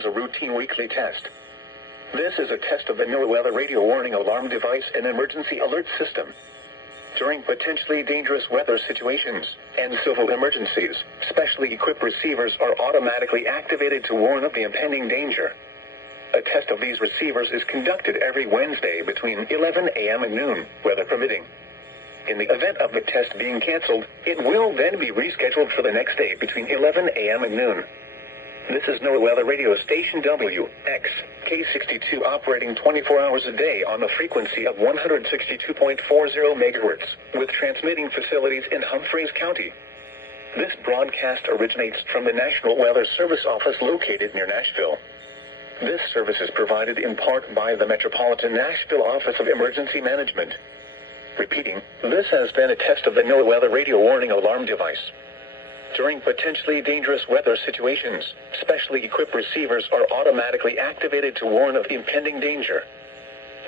is a routine weekly test. This is a test of the NOAA weather radio warning alarm device and emergency alert system. During potentially dangerous weather situations and civil emergencies, specially equipped receivers are automatically activated to warn of the impending danger. A test of these receivers is conducted every Wednesday between 11 a.m. and noon, weather permitting. In the event of the test being canceled, it will then be rescheduled for the next day between 11 a.m. and noon. This is NOAA Weather Radio Station WXK62 operating 24 hours a day on the frequency of 162.40 megahertz, with transmitting facilities in Humphreys County. This broadcast originates from the National Weather Service Office located near Nashville. This service is provided in part by the Metropolitan Nashville Office of Emergency Management. Repeating, this has been a test of the NOAA Weather Radio Warning Alarm device. During potentially dangerous weather situations, specially equipped receivers are automatically activated to warn of impending danger.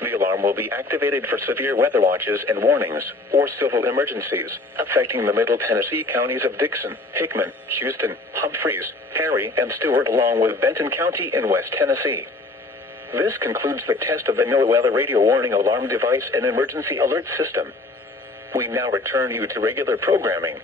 The alarm will be activated for severe weather watches and warnings, or civil emergencies, affecting the Middle Tennessee counties of Dixon, Hickman, Houston, Humphreys, Perry, and Stewart, along with Benton County in West Tennessee. This concludes the test of the NOAA Weather Radio Warning Alarm device and emergency alert system. We now return you to regular programming.